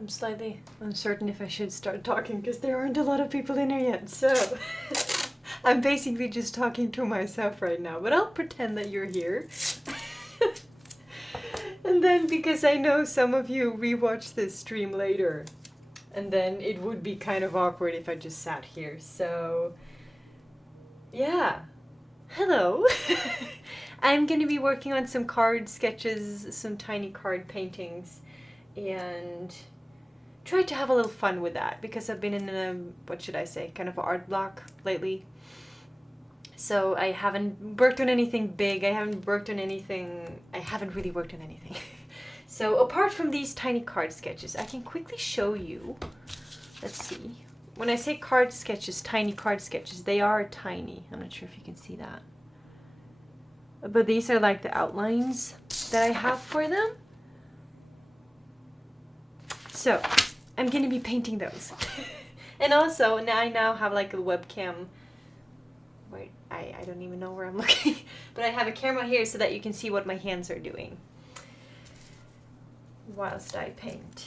I'm slightly uncertain if I should start talking because there aren't a lot of people in here yet, so I'm basically just talking to myself right now, but I'll pretend that you're here. And then, because I know some of you rewatch this stream later, and then it would be kind of awkward if I just sat here, so yeah. Hello. I'm going to be working on some card sketches, some tiny card paintings, and try to have a little fun with that because I've been in a, what should I say, kind of art block lately. So I haven't worked on anything big. I haven't really worked on anything. So apart from these tiny card sketches, I can quickly show you. Let's see. When I say card sketches, tiny card sketches, they are tiny. I'm not sure if you can see that. But these are like the outlines that I have for them. So I'm going to be painting those. And also, I now have like a webcam. Wait, I don't even know where I'm looking. But I have a camera here so that you can see what my hands are doing whilst I paint.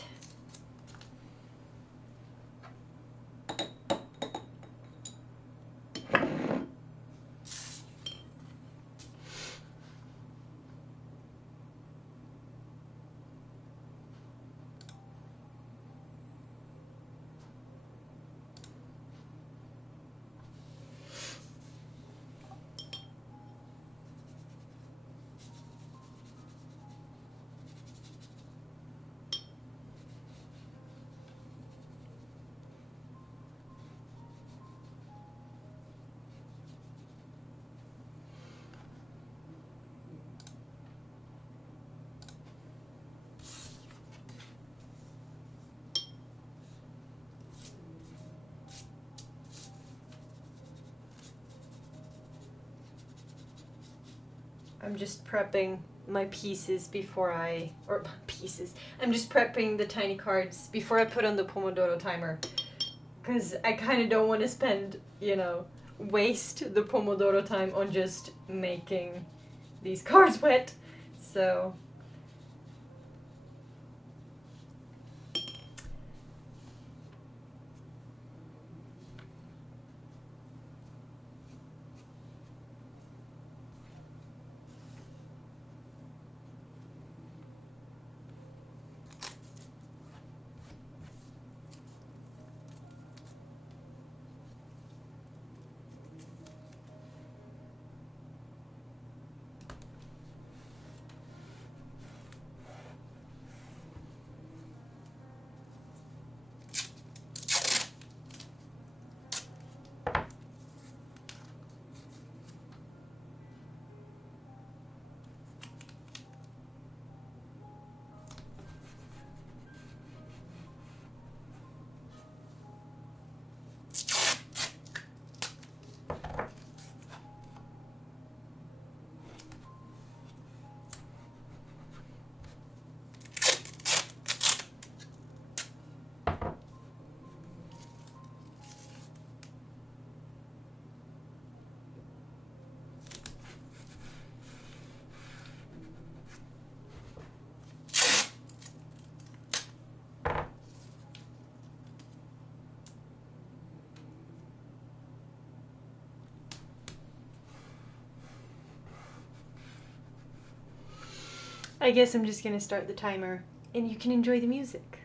I'm just prepping my pieces I'm just prepping the tiny cards before I put on the Pomodoro timer. Because I kind of don't want to spend, waste the Pomodoro time on just making these cards wet. So I guess I'm just gonna start the timer and you can enjoy the music.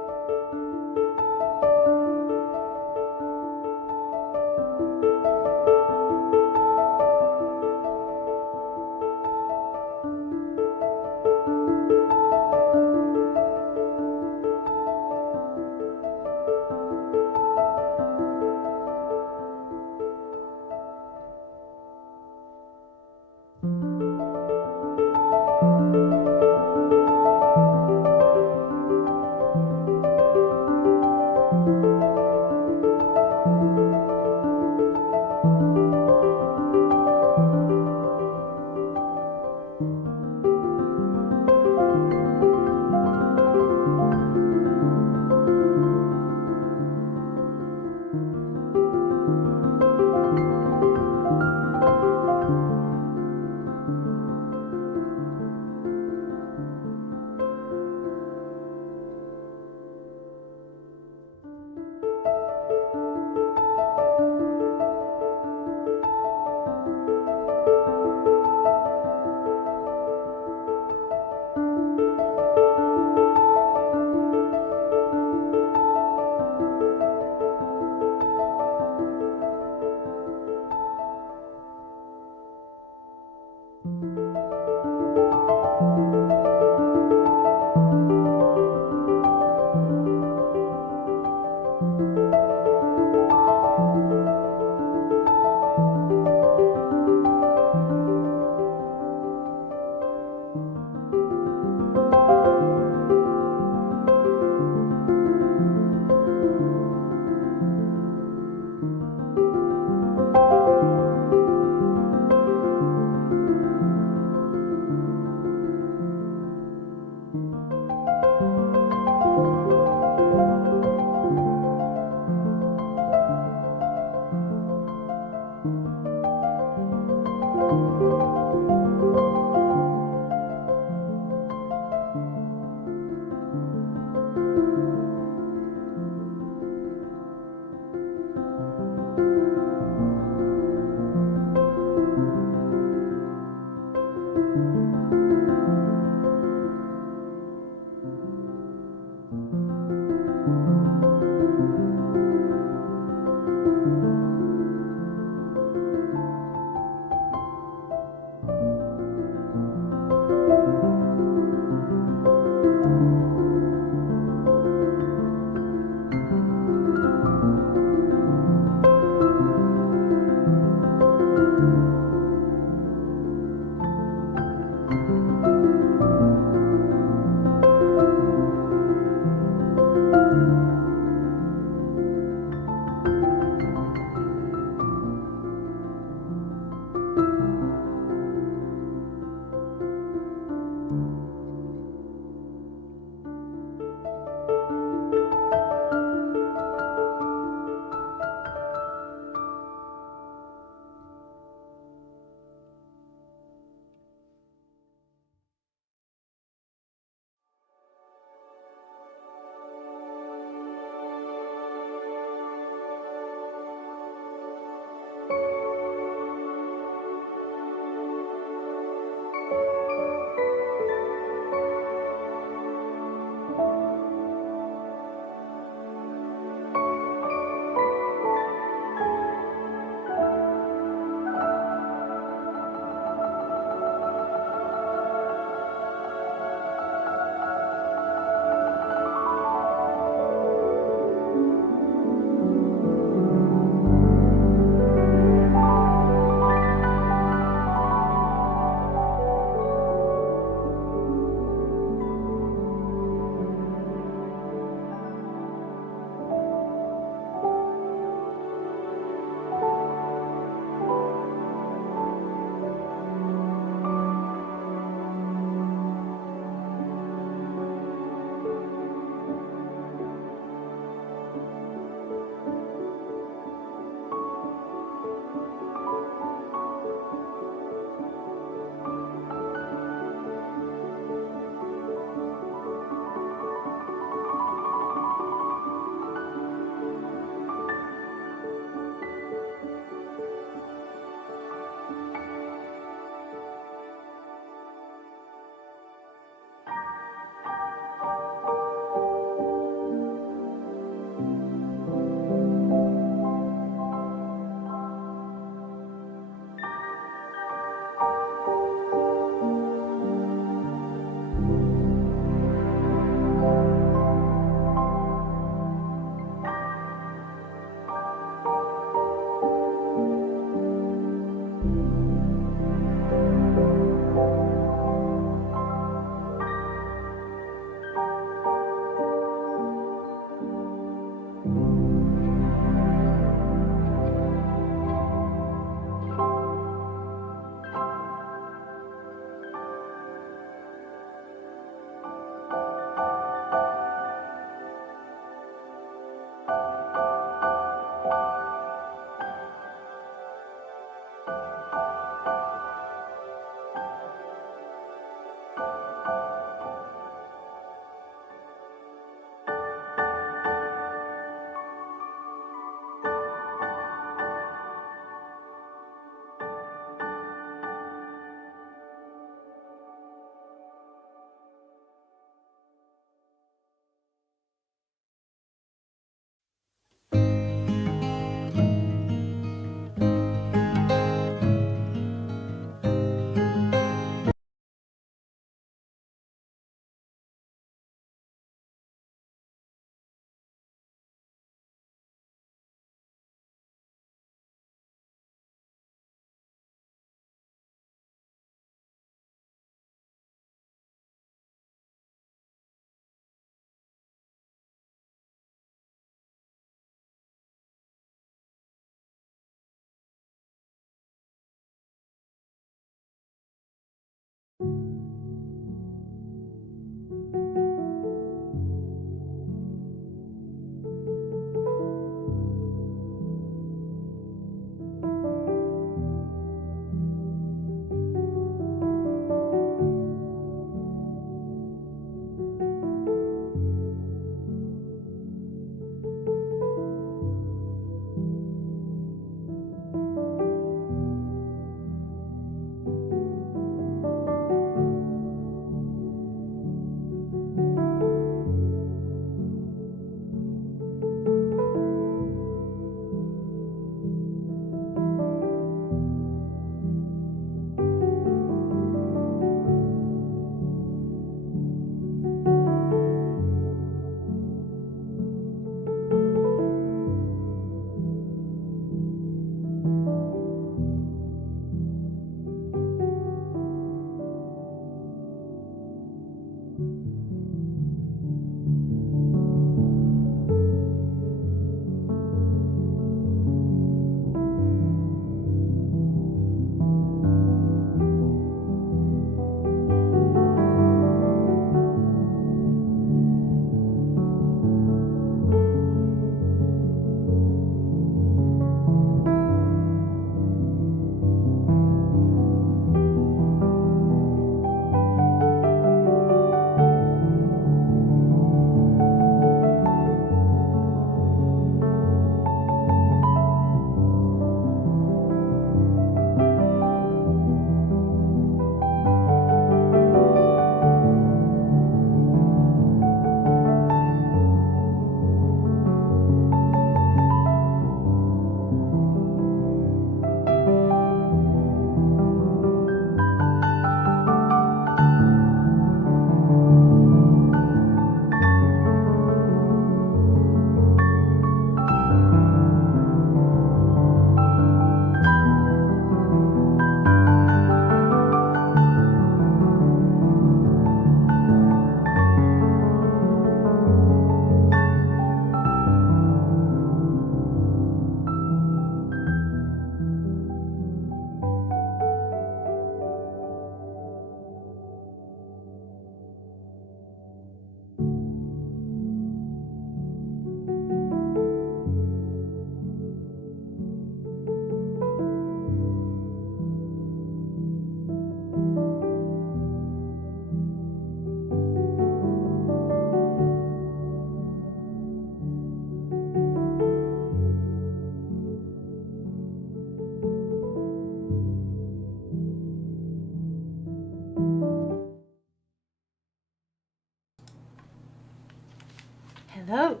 Hello.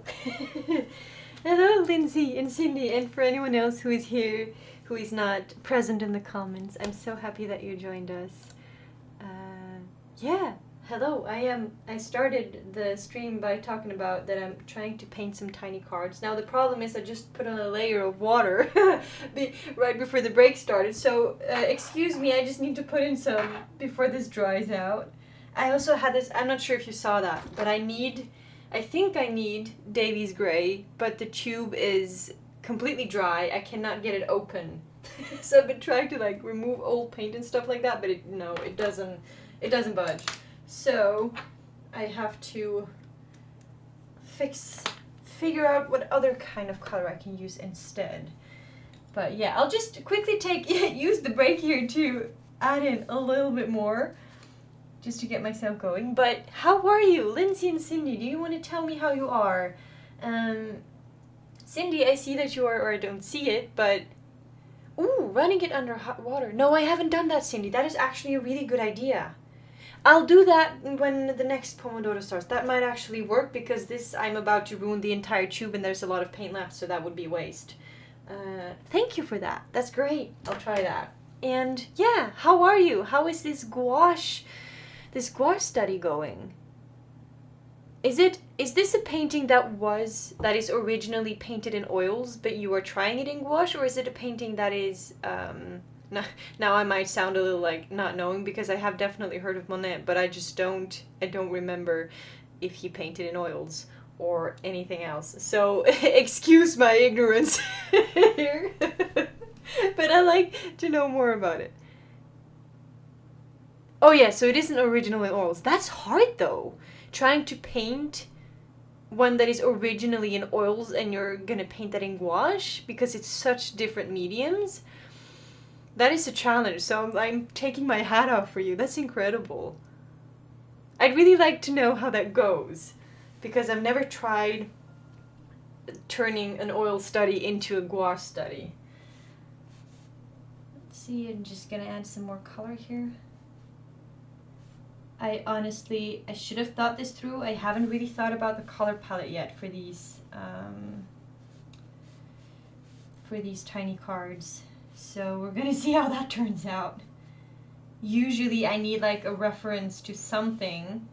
Hello, Lindsay and Cindy, and for anyone else who is here, who is not present in the comments, I'm so happy that you joined us. Yeah, hello. I started the stream by talking about that I'm trying to paint some tiny cards. Now the problem is I just put on a layer of water right before the break started, so excuse me, I just need to put in some before this dries out. I also had this, I'm not sure if you saw that, but I think I need Davies Gray, but the tube is completely dry. I cannot get it open. So I've been trying to like remove old paint and stuff like that, but it doesn't budge. So I have to figure out what other kind of color I can use instead. But yeah, I'll just quickly use the break here to add in a little bit more, just to get myself going. But how are you, Lindsay and Cindy? Do you want to tell me how you are? Cindy, I see that you are, or I don't see it, but ooh, running it under hot water. No, I haven't done that, Cindy. That is actually a really good idea. I'll do that when the next Pomodoro starts. That might actually work because I'm about to ruin the entire tube and there's a lot of paint left, so that would be waste. Thank you for that. That's great. I'll try that. And yeah, how are you? How is this gouache study going? Is this a painting that is originally painted in oils, but you are trying it in gouache, or is it a painting that is now I might sound a little like not knowing, because I have definitely heard of Monet, but I don't remember if he painted in oils or anything else. So excuse my ignorance here. But I like to know more about it. Oh yeah, so it isn't original in oils. That's hard though. Trying to paint one that is originally in oils and you're gonna paint that in gouache because it's such different mediums. That is a challenge, so I'm taking my hat off for you. That's incredible. I'd really like to know how that goes, because I've never tried turning an oil study into a gouache study. Let's see, I'm just gonna add some more color here. I should have thought this through. I haven't really thought about the color palette yet for these tiny cards. So we're gonna see how that turns out. Usually I need like a reference to something,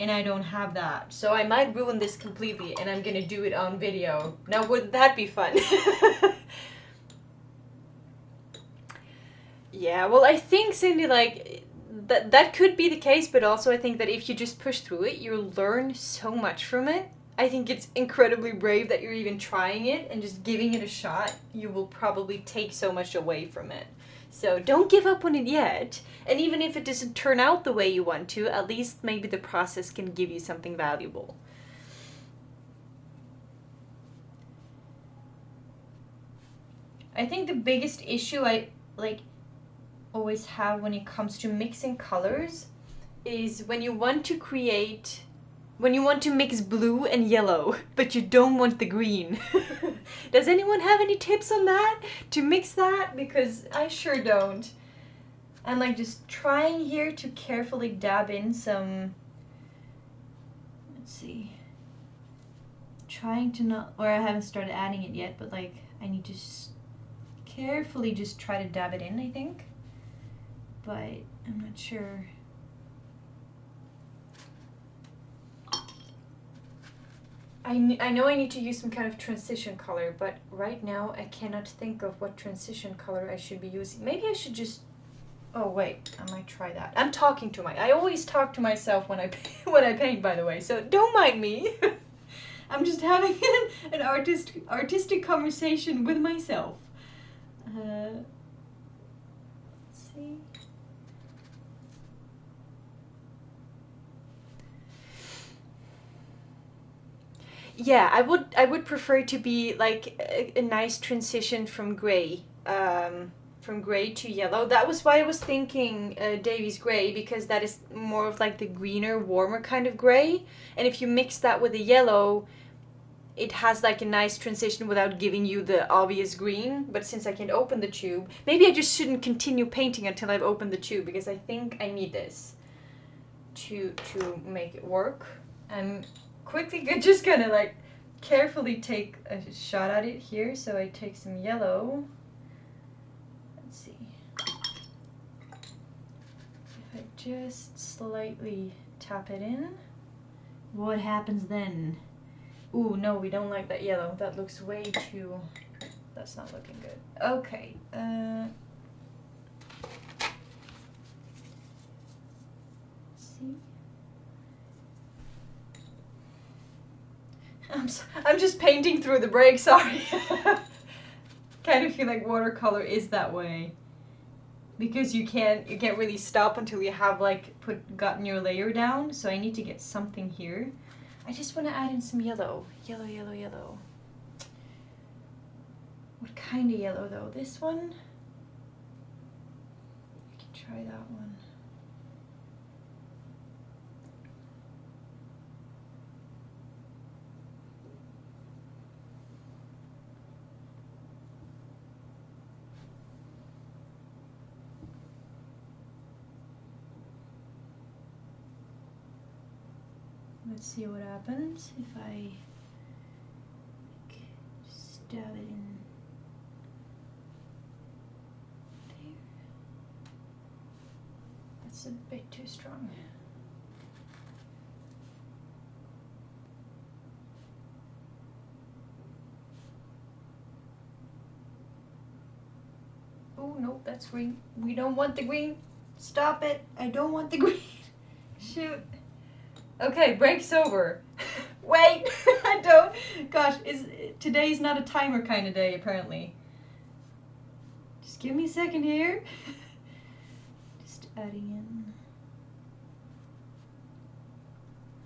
and I don't have that. So I might ruin this completely, and I'm gonna do it on video. Now wouldn't that be fun? Yeah, well I think, Cindy, like that could be the case, but also I think that if you just push through it, you'll learn so much from it. I think it's incredibly brave that you're even trying it and just giving it a shot. You will probably take so much away from it. So don't give up on it yet. And even if it doesn't turn out the way you want to, at least maybe the process can give you something valuable. I think the biggest issue I always have when it comes to mixing colors is when you want to mix blue and yellow, but you don't want the green. Does anyone have any tips on that? To mix that? Because I sure don't. I'm like just trying here to carefully dab in some, let's see, trying to not, or I haven't started adding it yet, but like I need to just carefully just try to dab it in, I think. But I'm not sure. I know I need to use some kind of transition color, but right now I cannot think of what transition color I should be using. Maybe I should just... Oh wait, I might try that. I always talk to myself when I paint, by the way, so don't mind me. I'm just having an artistic conversation with myself. Let's see. Yeah, I would prefer to be like a nice transition from gray to yellow. That was why I was thinking Davies Gray, because that is more of like the greener, warmer kind of gray. And if you mix that with the yellow, it has like a nice transition without giving you the obvious green. But since I can open the tube, maybe I just shouldn't continue painting until I've opened the tube, because I think I need this to make it work. I'm quickly just gonna like carefully take a shot at it here. So I take some yellow. Let's see. If I just slightly tap it in, what happens then? Ooh, no, we don't like that yellow. That looks way too... That's not looking good. Okay. See? I'm just painting through the break, sorry. Kind of feel like watercolor is that way. Because you can't really stop until you have like gotten your layer down. So I need to get something here. I just want to add in some yellow. Yellow, yellow, yellow. What kind of yellow though? This one? I can try that one. Let's see what happens if I just dab it in there. That's a bit too strong. Oh no, that's green. We don't want the green. Stop it. I don't want the green. Shoot. Okay, break's over. Wait, I don't. Gosh, today's not a timer kind of day, apparently. Just give me a second here. Just adding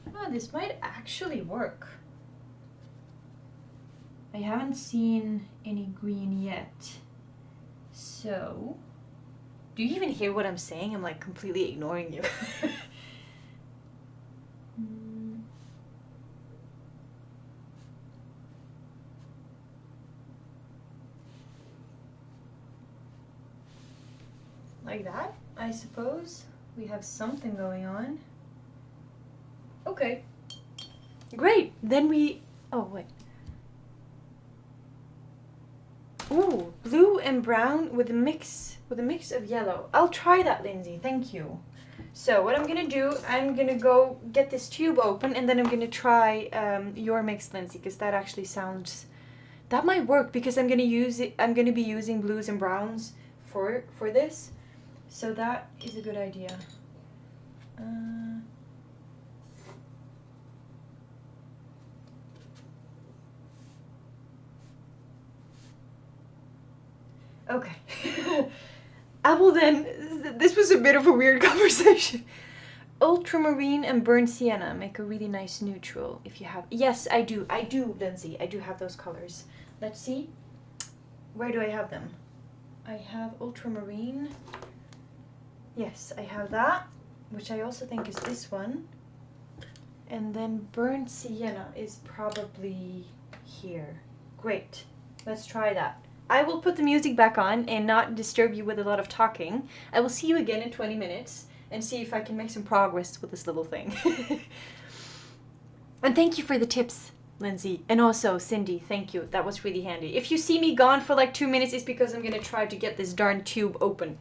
in. Oh, this might actually work. I haven't seen any green yet. So, do you even hear what I'm saying? I'm like completely ignoring you. Like that, I suppose. We have something going on. Okay. Great. Then we... Oh, wait. Ooh, blue and brown with a mix of yellow. I'll try that, Lindsay. Thank you. So what I'm gonna do, I'm gonna go get this tube open, and then I'm gonna try your mix, Lindsay, because that actually sounds... That might work, because I'm gonna be using blues and browns for this. So that is a good idea. Okay. I will then... This was a bit of a weird conversation. Ultramarine and burnt sienna make a really nice neutral if you have... Yes, I do, Lindsay. I do have those colors. Let's see. Where do I have them? I have ultramarine. Yes, I have that, which I also think is this one. And then burnt sienna is probably here. Great. Let's try that. I will put the music back on and not disturb you with a lot of talking. I will see you again in 20 minutes and see if I can make some progress with this little thing. And thank you for the tips, Lindsay. And also, Cindy, thank you. That was really handy. If you see me gone for like 2 minutes, it's because I'm going to try to get this darn tube open.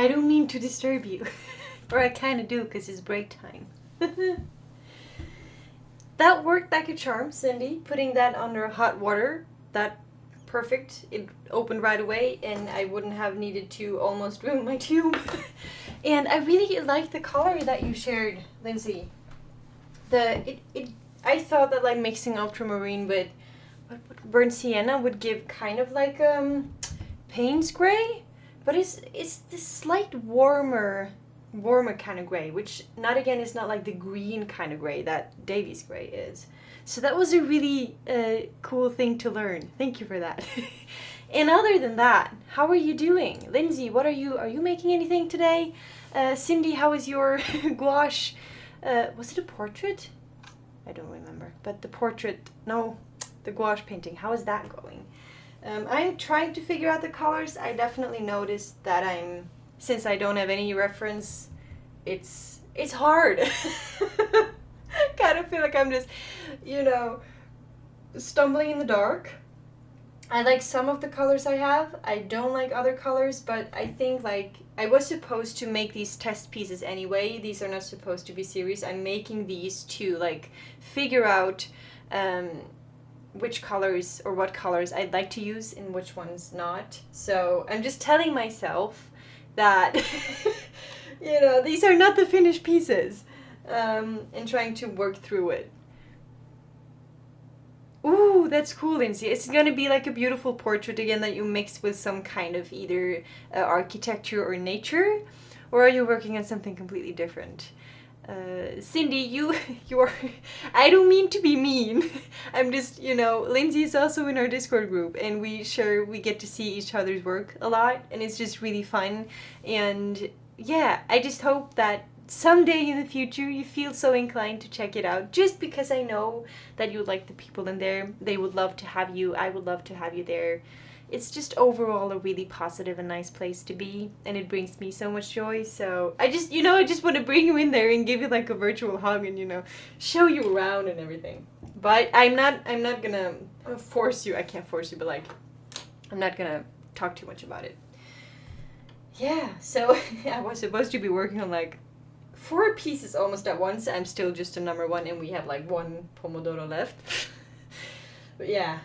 I don't mean to disturb you. Or I kind of do because it's break time. That worked like a charm, Cindy. Putting that under hot water, that perfect. It opened right away and I wouldn't have needed to almost ruin my tube. And I really like the color that you shared, Lindsay. I thought that like mixing ultramarine with burnt sienna would give kind of like Payne's gray, but it's this slight warmer kind of gray, which not again is not like the green kind of gray that Davy's gray is. So that was a really cool thing to learn. Thank you for that. And other than that, how are you doing? Lindsay, what are you making anything today? Cindy, how is your gouache? Was it a portrait? I don't remember. But the portrait, no, the gouache painting, how is that going? I'm trying to figure out the colors. I definitely noticed that since I don't have any reference, it's hard. Kind of feel like I'm just, stumbling in the dark. I like some of the colors I have. I don't like other colors, but I think like I was supposed to make these test pieces anyway. These are not supposed to be serious. I'm making these to like figure out which colors or what colors I'd like to use and which ones not. So I'm just telling myself that these are not the finished pieces, and trying to work through it. Ooh, that's cool, Lindsay. It's gonna be like a beautiful portrait again that you mix with some kind of either architecture or nature, or are you working on something completely different? Cindy, you are. I don't mean to be mean. I'm just, Lindsay is also in our Discord group, and we get to see each other's work a lot, and it's just really fun. And yeah, I just hope that someday in the future you feel so inclined to check it out, just because I know that you like the people in there. They would love to have you. I would love to have you there. It's just overall a really positive and nice place to be, and it brings me so much joy. So I just want to bring you in there and give you like a virtual hug and show you around and everything. But I'm not gonna force you. I can't force you, but like I'm not gonna talk too much about it. Yeah, so I was supposed to be working on like 4 pieces almost at once. I'm still just a number 1, and we have like 1 Pomodoro left. But yeah,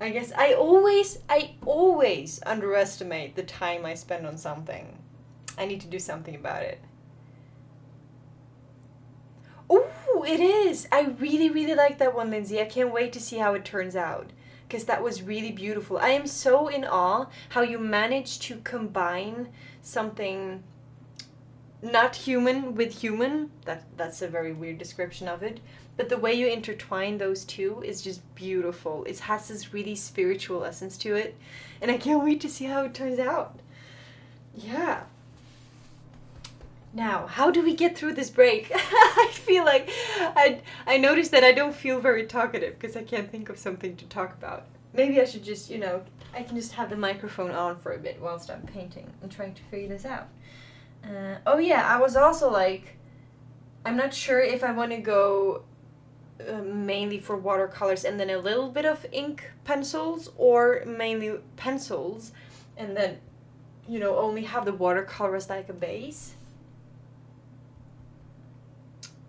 I guess I always underestimate the time I spend on something. I need to do something about it. Oh, it is. I really, really like that one, Lindsay. I can't wait to see how it turns out, because that was really beautiful. I am so in awe how you managed to combine something not human with human. That's a very weird description of it. But the way you intertwine those two is just beautiful. It has this really spiritual essence to it. And I can't wait to see how it turns out. Yeah. Now, how do we get through this break? I feel like I noticed that I don't feel very talkative because I can't think of something to talk about. Maybe I should just, I can just have the microphone on for a bit whilst I'm painting and trying to figure this out. Oh yeah, I was also like, I'm not sure if I want to go mainly for watercolors and then a little bit of ink pencils, or mainly pencils and then only have the watercolor as like a base.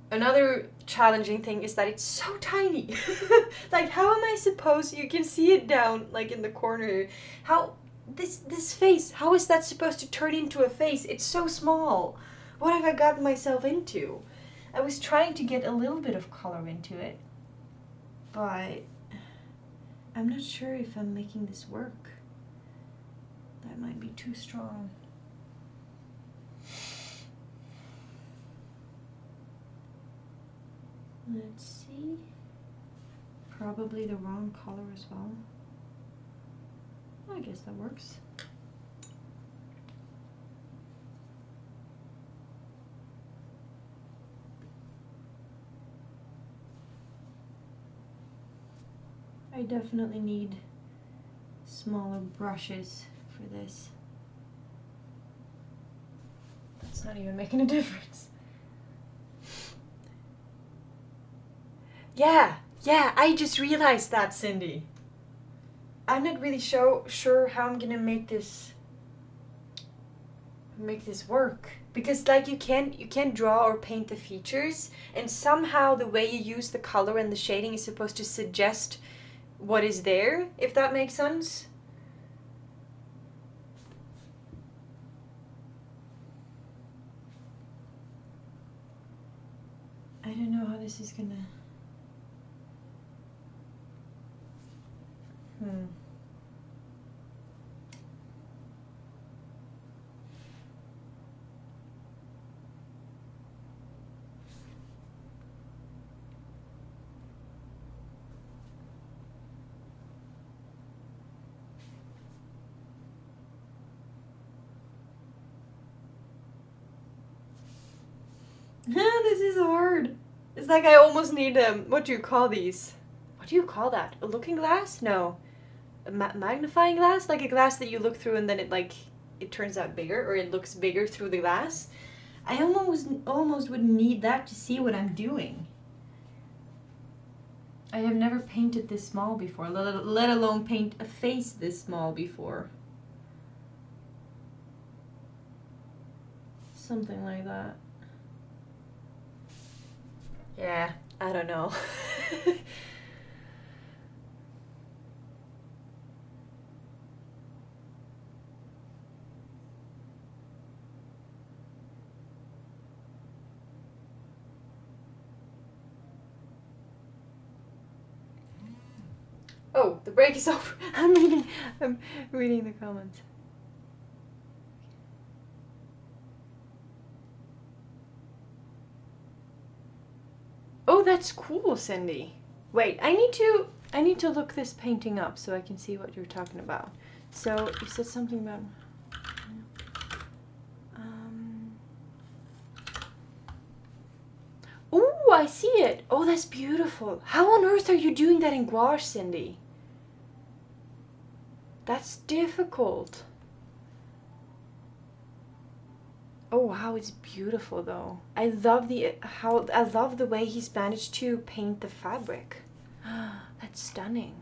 Another challenging thing is that it's so tiny. Like, how am I supposed, you can see it down like in the corner, how this face, how is that supposed to turn into a face? It's so small. What have I gotten myself into? I was trying to get a little bit of color into it, but I'm not sure if I'm making this work. That might be too strong. Let's see. Probably the wrong color as well. I guess that works. I definitely need smaller brushes for this. That's not even making a difference. Yeah, I just realized that, Cindy. I'm not really sure how I'm gonna make this make this work. Because like you can't draw or paint the features, and somehow the way you use the color and the shading is supposed to suggest what is there, if that makes sense. I don't know how this is gonna... This is hard. It's like I almost need what do you call these? What do you call that? A looking glass? No. A magnifying glass? Like a glass that you look through and then it turns out bigger, or it looks bigger through the glass. I almost would need that to see what I'm doing. I have never painted this small before, let alone paint a face this small before. Something like that. Yeah, I don't know. Oh, the break is over. I'm reading the comments. Oh, that's cool, Cindy. Wait, I need to look this painting up so I can see what you're talking about. So you said something about oh, I see it. Oh, that's beautiful. How on earth are you doing that in gouache, Cindy? That's difficult. Oh wow, it's beautiful though. I love the way he's managed to paint the fabric. That's stunning.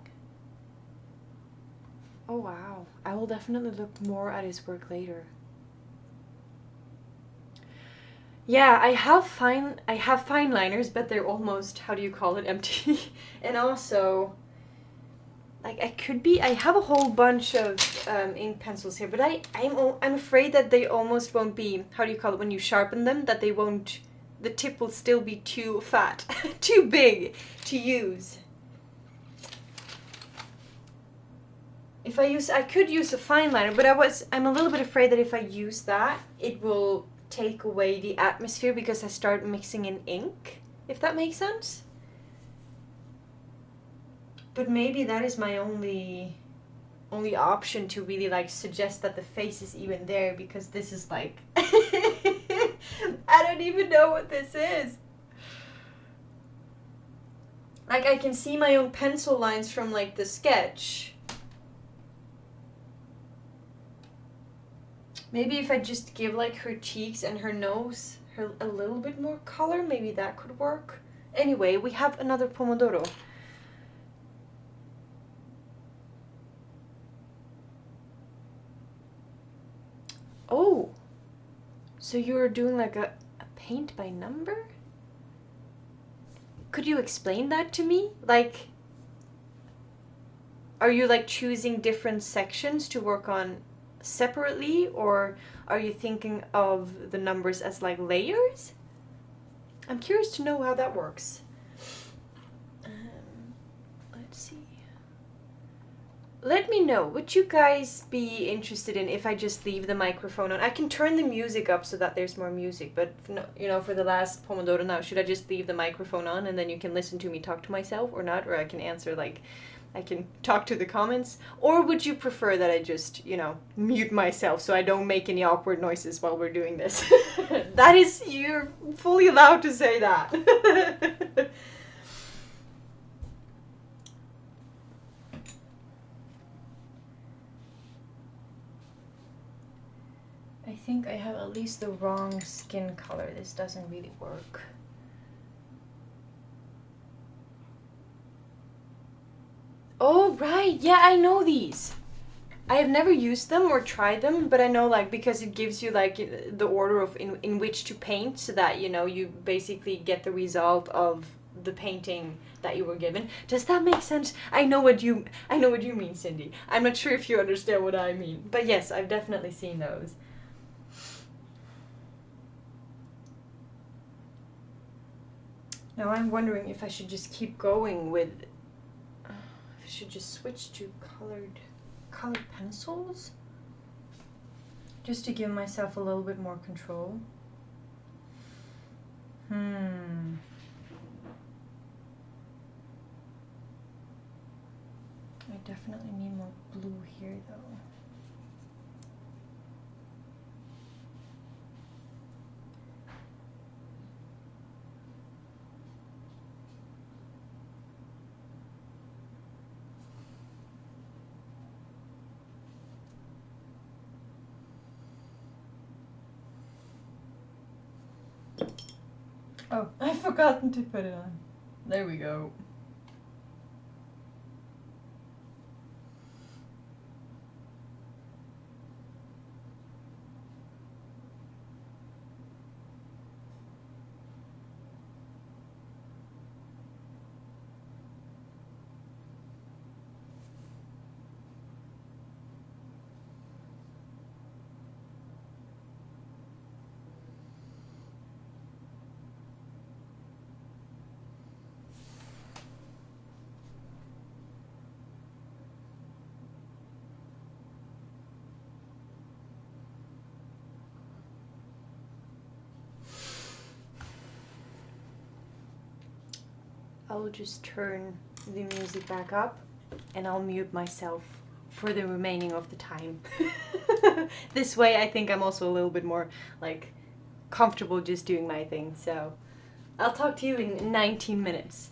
Oh wow. I will definitely look more at his work later. Yeah, I have fine liners, but they're almost, how do you call it, empty. And also, like I have a whole bunch of ink pencils here, but I'm afraid that they almost won't be, how do you call it, when you sharpen them, that the tip will still be too fat, too big to use. I could use a fine liner, but I'm a little bit afraid that if I use that, it will take away the atmosphere because I start mixing in ink, if that makes sense. But maybe that is my only option to really like suggest that the face is even there, because this is like I don't even know what this is. Like I can see my own pencil lines from like the sketch. Maybe if I just give like her cheeks and her nose a little bit more color, maybe that could work. Anyway, we have another Pomodoro. Oh, so you're doing like a paint by number? Could you explain that to me? Like, are you like choosing different sections to work on separately, or are you thinking of the numbers as like layers? I'm curious to know how that works. Let's see. Let me know, would you guys be interested in if I just leave the microphone on? I can turn the music up so that there's more music, but no, you know, for the last Pomodoro now, should I just leave the microphone on and then you can listen to me talk to myself or not? Or I can answer, like, I can talk to the comments? Or would you prefer that I just, you know, mute myself so I don't make any awkward noises while we're doing this? That is, you're fully allowed to say that. I think I have at least the wrong skin color. This doesn't really work. Oh, right. Yeah, I know these. I have never used them or tried them, but I know like because it gives you like the order of in which to paint, so that you know you basically get the result of the painting that you were given. Does that make sense? I know what you mean, Cindy. I'm not sure if you understand what I mean, but yes, I've definitely seen those. Now I'm wondering if I should just keep going with. If I should just switch to colored pencils, just to give myself a little bit more control. I definitely need more blue here though. Oh, I've forgotten to put it on. There we go. I'll just turn the music back up and I'll mute myself for the remaining of the time. This way I think I'm also a little bit more like comfortable just doing my thing. So I'll talk to you in 19 minutes.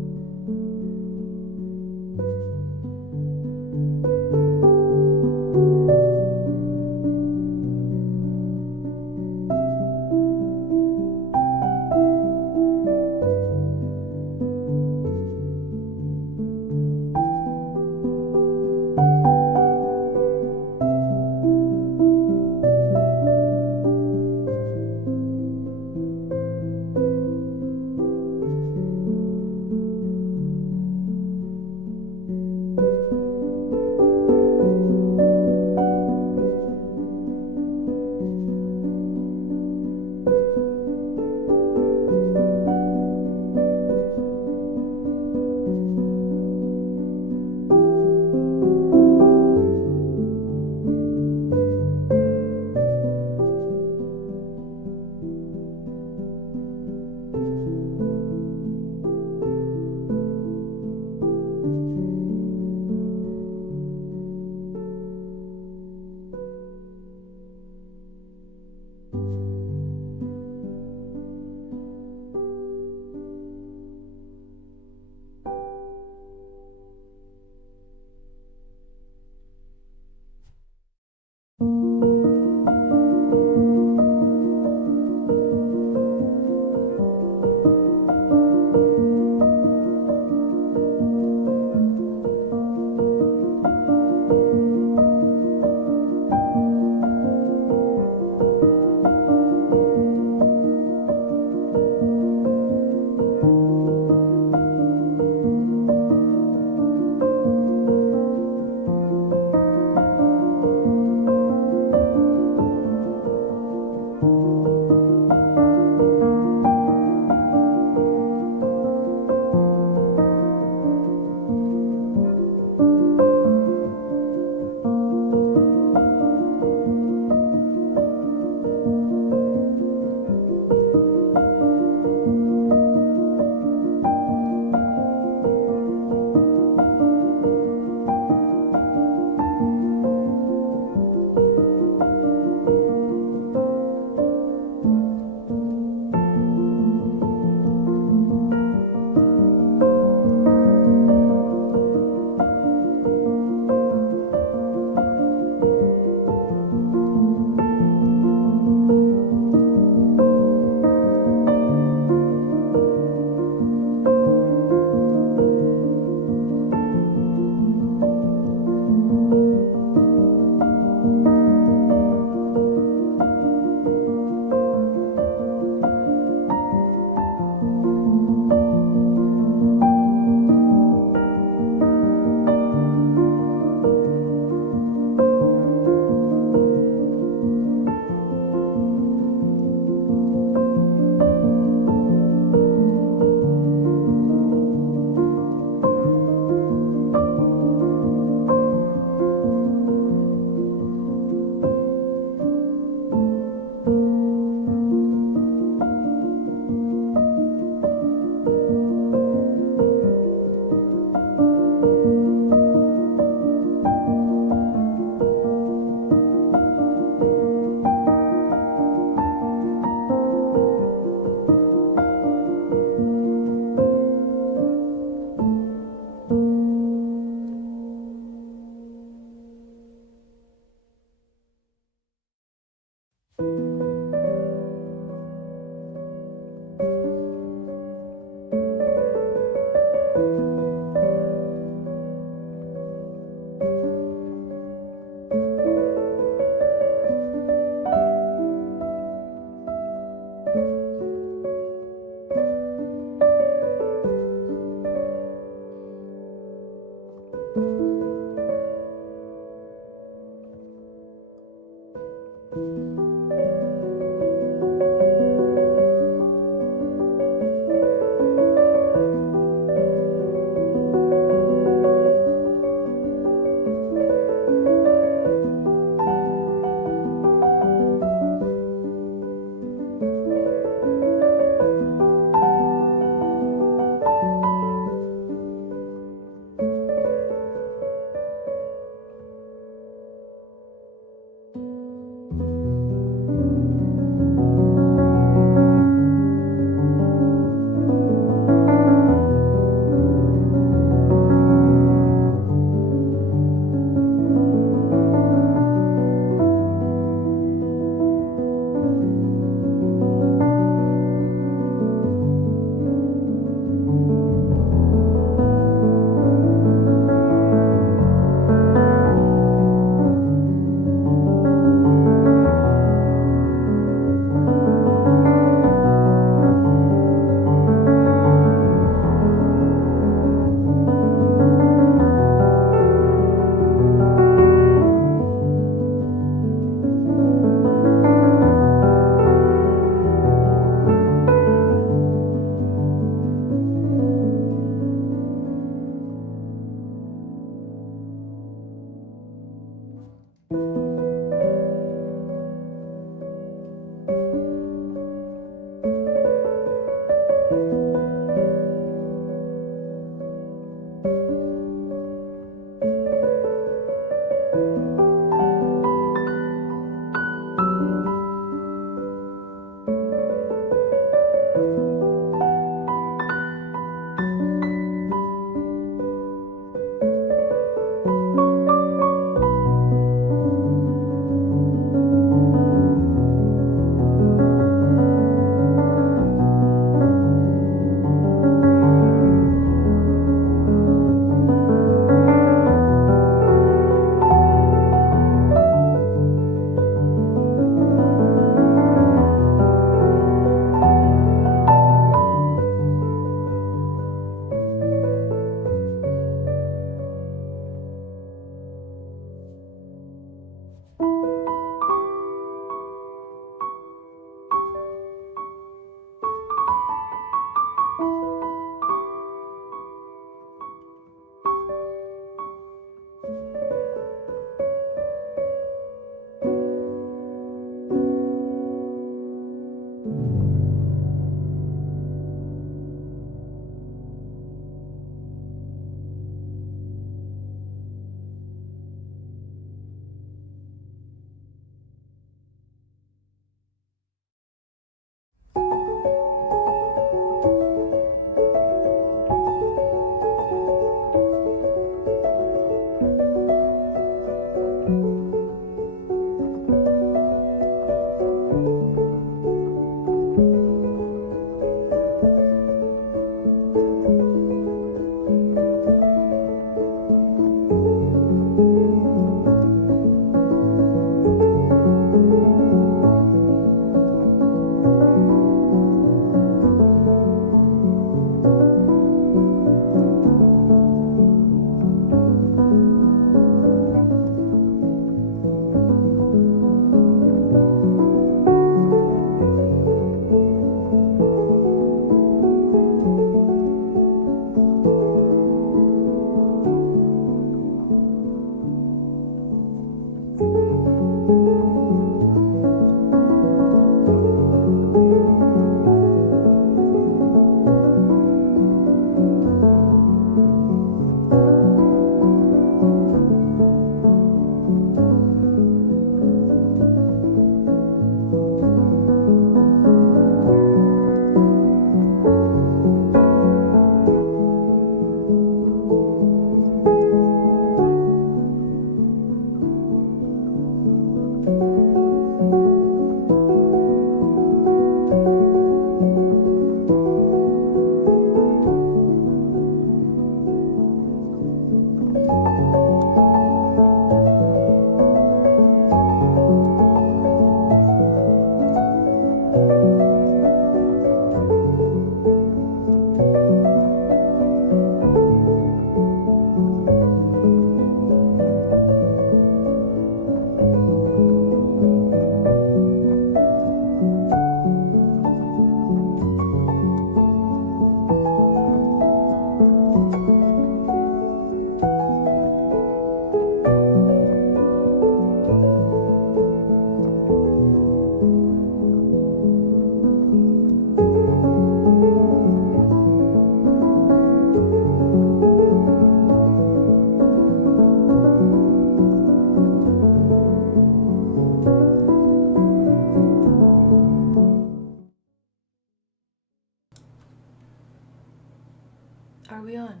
Are we on?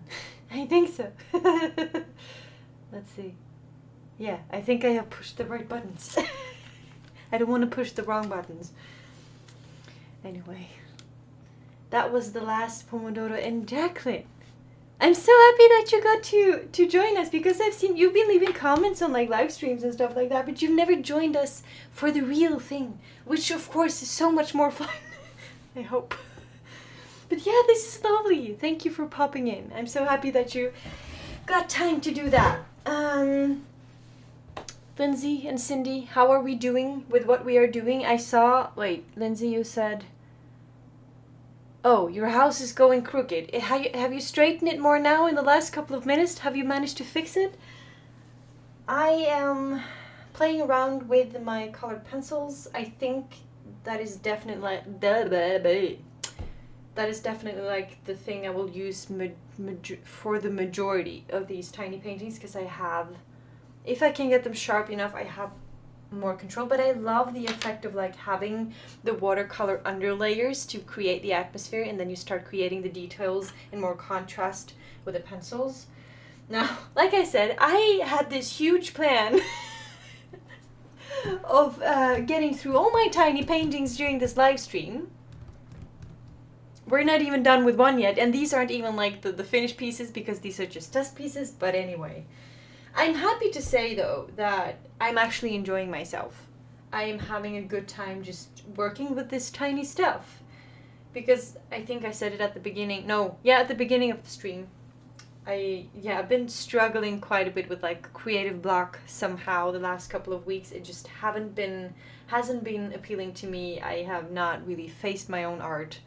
I think so. Let's see. Yeah, I think I have pushed the right buttons. I don't want to push the wrong buttons. Anyway, that was the last Pomodoro. And Jacqueline, I'm so happy that you got to join us, because I've seen you've been leaving comments on like live streams and stuff like that, but you've never joined us for the real thing, which of course is so much more fun. I hope. But yeah, this is lovely. Thank you for popping in. I'm so happy that you got time to do that. Lindsay and Cindy, how are we doing with what we are doing? I saw, wait, Lindsay, you said, oh, your house is going crooked. Have you straightened it more now in the last couple of minutes? Have you managed to fix it? I am playing around with my colored pencils. I think that is definitely like the thing I will use for the majority of these tiny paintings, because I have, if I can get them sharp enough, I have more control. But I love the effect of like having the watercolor underlayers to create the atmosphere, and then you start creating the details in more contrast with the pencils. Now, like I said, I had this huge plan of getting through all my tiny paintings during this live stream. We're not even done with one yet, and these aren't even like the finished pieces, because these are just test pieces. But anyway, I'm happy to say though that I'm actually enjoying myself. I am having a good time just working with this tiny stuff, because I think I said it at the beginning. At the beginning of the stream. I've been struggling quite a bit with like creative block somehow the last couple of weeks. It just hasn't been appealing to me. I have not really faced my own art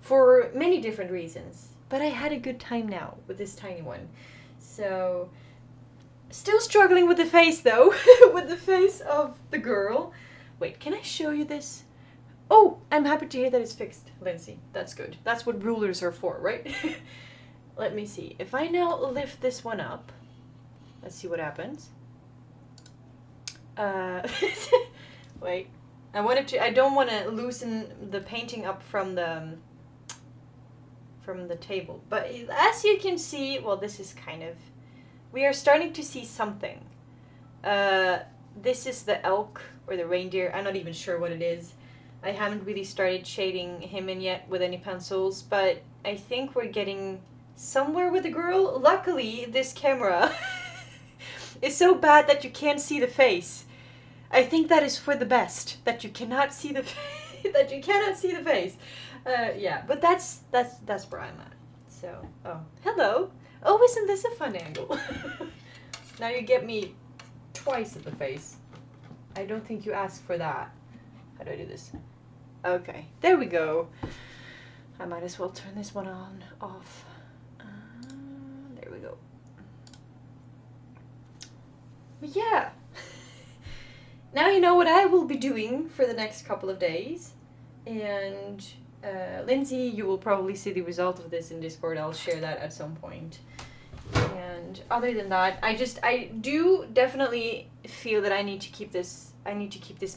for many different reasons. But I had a good time now with this tiny one. So, still struggling with the face though, with the face of the girl. Wait, can I show you this? Oh, I'm happy to hear that it's fixed, Lindsay. That's good. That's what rulers are for, right? Let me see. If I now lift this one up, let's see what happens. Wait. I don't want to loosen the painting up from the table. But as you can see, well, this is kind of, we are starting to see something. This is the elk or the reindeer. I'm not even sure what it is. I haven't really started shading him in yet with any pencils, but I think we're getting somewhere with the girl. Luckily, this camera is so bad that you can't see the face. I think that is for the best, that you cannot see the face. Yeah, but that's where I'm at. So, oh, hello. Oh, isn't this a fun angle? Now you get me twice at the face. I don't think you asked for that. How do I do this? Okay, there we go. I might as well turn this one off. There we go. But yeah. Now you know what I will be doing for the next couple of days. And Lindsay, you will probably see the result of this in Discord. I'll share that at some point. And other than that, I do definitely feel that I need to keep this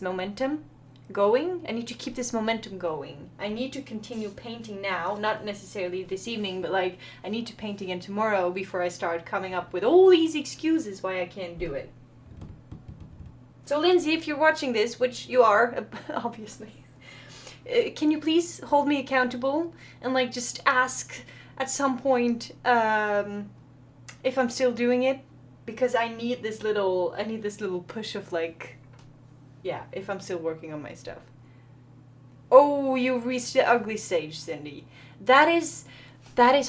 momentum going. I need to keep this momentum going. I need to continue painting now, not necessarily this evening, but like I need to paint again tomorrow before I start coming up with all these excuses why I can't do it. So Lindsay, if you're watching this, which you are, obviously, can you please hold me accountable and like just ask at some point if I'm still doing it, because I need this little push of like, yeah, if I'm still working on my stuff. Oh, you've reached the ugly stage, Cindy. That is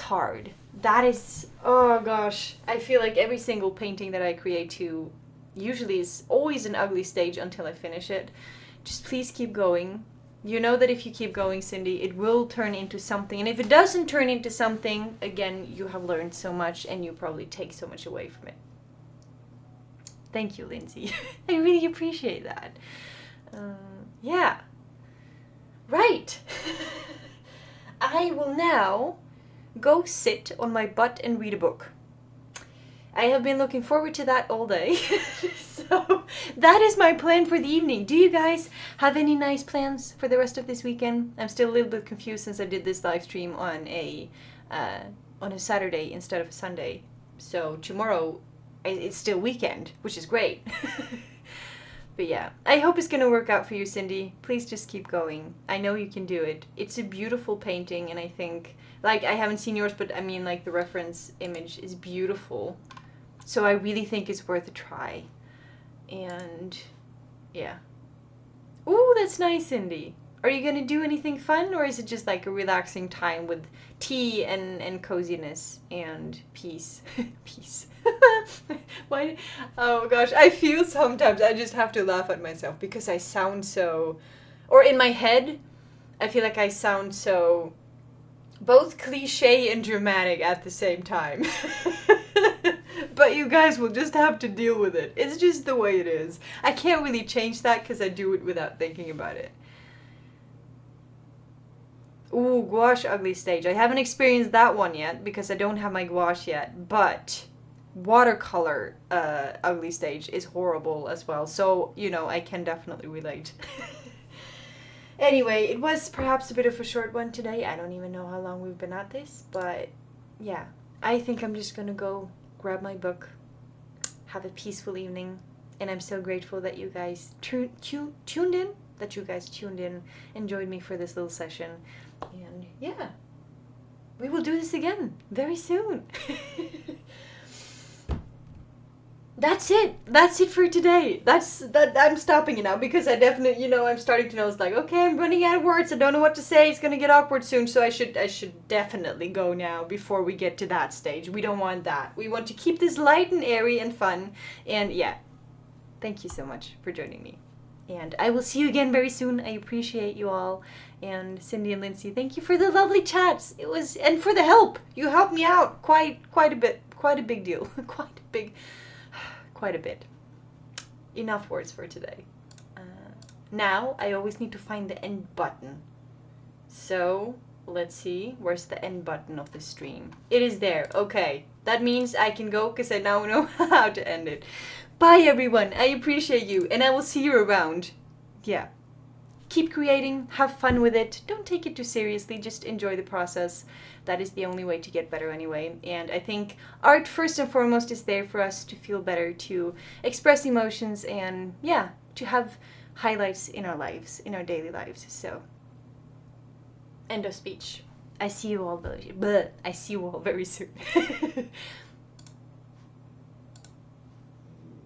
hard. That is, oh gosh. I feel like every single painting that I create too usually is always an ugly stage until I finish it. Just please keep going. You know that if you keep going, Cindy, it will turn into something. And if it doesn't turn into something, again, you have learned so much and you probably take so much away from it. Thank you, Lindsay. I really appreciate that. Yeah. Right. I will now go sit on my butt and read a book. I have been looking forward to that all day. So that is my plan for the evening. Do you guys have any nice plans for the rest of this weekend? I'm still a little bit confused since I did this live stream on a on a Saturday instead of a Sunday. So tomorrow it's still weekend, which is great. But yeah, I hope it's gonna work out for you, Cindy. Please just keep going. I know you can do it. It's a beautiful painting, and I think, like, I haven't seen yours, but I mean, like, the reference image is beautiful. So I really think it's worth a try. And yeah. Ooh, that's nice, Cindy. Are you gonna do anything fun, or is it just like a relaxing time with tea and coziness and peace? Peace. Why? Oh gosh, I feel sometimes I just have to laugh at myself because I sound so, or in my head, I feel like I sound so both cliche and dramatic at the same time. But you guys will just have to deal with it. It's just the way it is. I can't really change that because I do it without thinking about it. Ooh, gouache ugly stage. I haven't experienced that one yet because I don't have my gouache yet. But watercolor ugly stage is horrible as well. So, you know, I can definitely relate. Anyway, it was perhaps a bit of a short one today. I don't even know how long we've been at this. But yeah, I think I'm just going to go grab my book, have a peaceful evening. And I'm so grateful that you guys tuned in. That you guys tuned in and joined me for this little session. And yeah, we will do this again very soon. That's it. That's it for today. I'm stopping it now because I definitely, you know, I'm starting to know it's like, okay, I'm running out of words. I don't know what to say. It's gonna get awkward soon, so I should definitely go now before we get to that stage. We don't want that. We want to keep this light and airy and fun. And yeah, thank you so much for joining me. And I will see you again very soon. I appreciate you all. And Cindy and Lindsay, thank you for the lovely chats. It was, and for the help. You helped me out quite a bit. Quite a big deal. Quite a bit. Enough words for today. Now, I always need to find the end button. So, let's see. Where's the end button of the stream? It is there. Okay. That means I can go because I now know how to end it. Bye, everyone. I appreciate you, and I will see you around. Yeah. Keep creating. Have fun with it. Don't take it too seriously. Just enjoy the process. That is the only way to get better anyway. And I think art, first and foremost, is there for us to feel better, to express emotions, and, yeah, to have highlights in our lives, in our daily lives. So, end of speech. I see you all very soon.